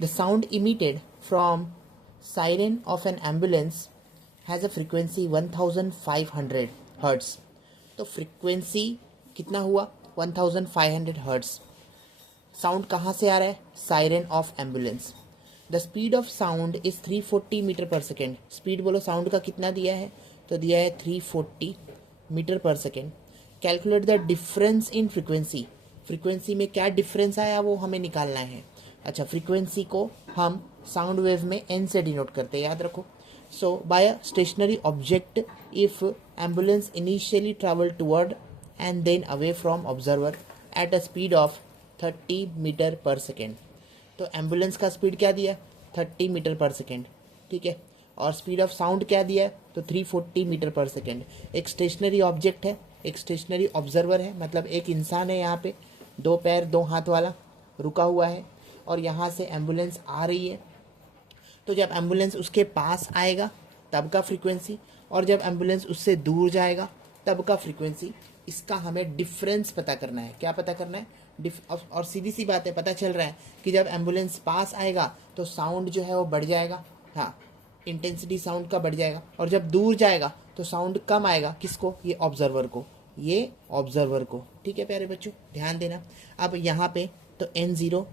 The sound emitted from siren of an ambulance has a frequency 1500 hertz. तो frequency कितना हुआ 1500 hertz. Sound कहाँ से आ रहा है, siren of ambulance. The speed of sound is 340 metre per second. Speed बोलो साउंड का कितना दिया है, तो दिया है 340 metre per second. Calculate the difference in frequency. Frequency में क्या डिफरेंस आया वो हमें निकालना है। अच्छा, फ्रीक्वेंसी को हम साउंड वेव में एन से डिनोट करते हैं, याद रखो। So by a stationary object if ambulance initially travel toward and then away from observer at a speed of 30 metre per second. तो एम्बुलेंस का स्पीड क्या दिया, 30 मीटर पर सेकेंड, ठीक है। और स्पीड ऑफ साउंड क्या दिया है, तो 340 मीटर पर सेकेंड। एक स्टेशनरी ऑब्जेक्ट है, एक स्टेशनरी ऑब्जर्वर है, मतलब एक इंसान है यहाँ पे, 2 पैर 2 हाथ वाला रुका हुआ है, और यहाँ से एम्बुलेंस आ रही है। तो जब एम्बुलेंस उसके पास आएगा तब का फ्रीक्वेंसी, और जब एम्बुलेंस उससे दूर जाएगा तब का फ्रीक्वेंसी। इसका हमें डिफरेंस पता करना है। क्या पता करना है, और सीधी सी बात है, पता चल रहा है कि जब एम्बुलेंस पास आएगा तो साउंड जो है वो बढ़ जाएगा, हाँ, इंटेंसिटी साउंड का बढ़ जाएगा। और जब दूर जाएगा तो साउंड कम आएगा। किसको, ये ऑब्जर्वर को, ये ऑब्जर्वर को, ठीक है प्यारे बच्चों, ध्यान देना। अब यहाँ पे तो N0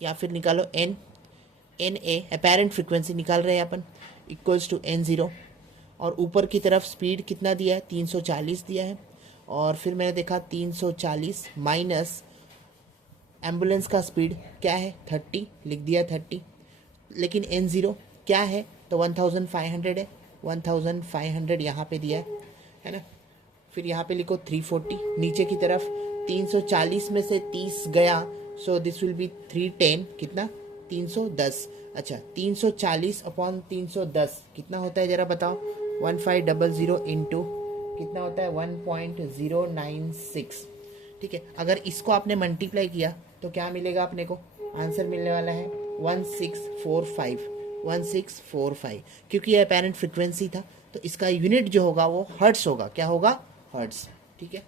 या फिर निकालो NA अपेरेंट फ्रिक्वेंसी निकाल रहे हैं अपन, इक्वल्स टू N0। और ऊपर की तरफ स्पीड कितना दिया है, 340 दिया है। और फिर मैंने देखा 340 माइनस एम्बुलेंस का स्पीड क्या है, 30, लिख दिया 30। लेकिन N0 क्या है, तो 1500 है, 1500 यहाँ पे दिया है ना। फिर यहाँ पे लिखो 340, नीचे की तरफ 340 में से 30 गया, सो दिस विल बी 310, कितना, 310। अच्छा, 340 अपॉन 310 कितना होता है जरा बताओ, 1500 इंटू कितना होता है, 1.096, ठीक है। अगर इसको आपने मल्टीप्लाई किया तो क्या मिलेगा अपने को, आंसर मिलने वाला है 1645। क्योंकि ये अपेरेंट फ्रिक्वेंसी था तो इसका यूनिट जो होगा वो हर्ट्स होगा। क्या होगा, हर्ट्स, ठीक है।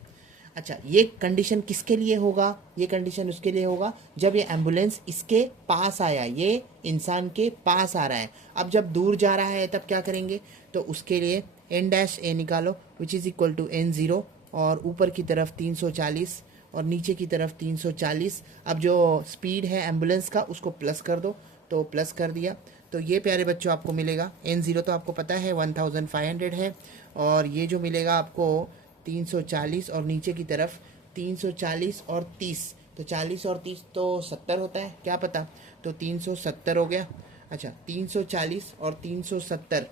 अच्छा, ये कंडीशन किसके लिए होगा, ये कंडीशन उसके लिए होगा जब ये एम्बुलेंस इसके पास आया, ये इंसान के पास आ रहा है। अब जब दूर जा रहा है तब क्या करेंगे, तो उसके लिए N-A निकालो, which is equal to N0, और ऊपर की तरफ 340 और नीचे की तरफ 340। अब जो स्पीड है एम्बुलेंस का उसको प्लस कर दो, तो प्लस कर दिया। तो ये प्यारे बच्चों आपको मिलेगा N0 तो आपको पता है 1500 है, और ये जो मिलेगा आपको 340, और नीचे की तरफ 340 और 30, तो 40 और 30 तो 70 होता है, क्या पता, तो 370 हो गया। अच्छा, 340 और 370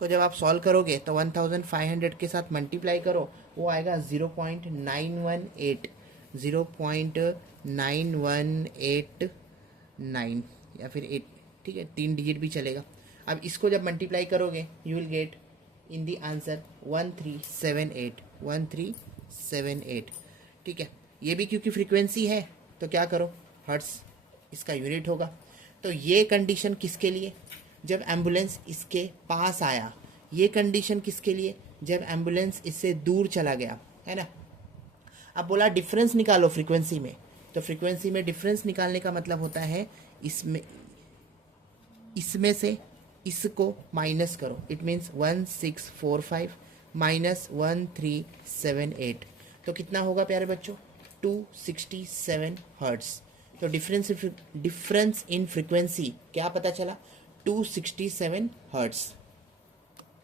को जब आप सॉल्व करोगे तो 1500 के साथ मल्टीप्लाई करो, वो आएगा 0.918, 0.9189 या फिर 8, ठीक है, 3 डिजिट भी चलेगा। अब इसको जब मल्टीप्लाई करोगे you will get in the answer 1378, ठीक है। ये भी क्योंकि फ्रीक्वेंसी है तो क्या करो, हर्ट्स इसका यूनिट होगा। तो ये कंडीशन किसके लिए, जब एम्बुलेंस इसके पास आया। ये कंडीशन किसके लिए, जब एम्बुलेंस इससे दूर चला गया, है ना। अब बोला डिफरेंस निकालो फ्रीक्वेंसी में, तो फ्रीक्वेंसी में डिफरेंस निकालने का मतलब होता है इसमें से इसको माइनस करो। इट मीन्स 1645 माइनस 1378, तो कितना होगा प्यारे बच्चों, 267 हर्ट्स। तो डिफरेंस इन फ्रीक्वेंसी क्या पता चला, 267 हर्ट्स।